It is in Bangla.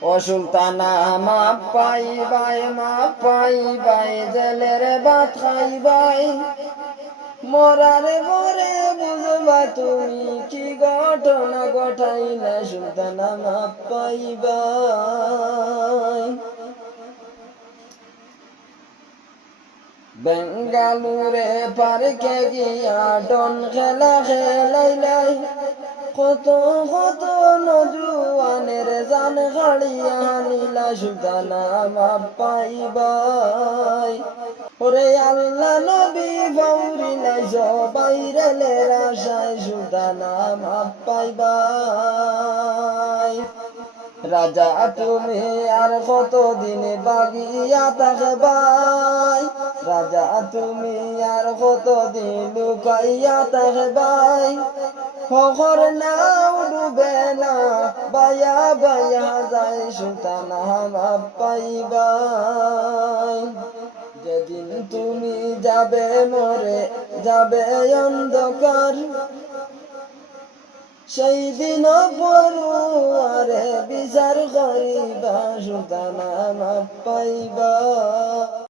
ও সুলতানা মাপ পাইবাই জেলের ভাত খাইবাই মরার পরে বুঝবা তুমি কি ঘটনা ঘটাইলা সুলতানা মাপ পাইবাই বেঙ্গালুরে পার্কে গিয়া ডন খেলা খেলাইলাই কত কত নজুয়ানের জান গাড়িয়া নীলা সুলতানা মাপ পাইবাই ওরে আল্লাহ নবী বৌরিলাই সবাইরে লেরাশাই সুলতানা মাপ পাইবাই রাজা তুমি আর কতদিন বাগিয়া থাকবাই রাজা তুমি আর কতদিন লুকাইয়া থাকবাই খবর নাও ডুবে না বায়া বায়া যায় সুলতানা মাপ পাইবাই যেদিন তুমি যাবে মরে যাবে অন্ধকার সেই দিন পড়ুয়ারে বিচার করিবা সুলতানা মাপ পাইবা।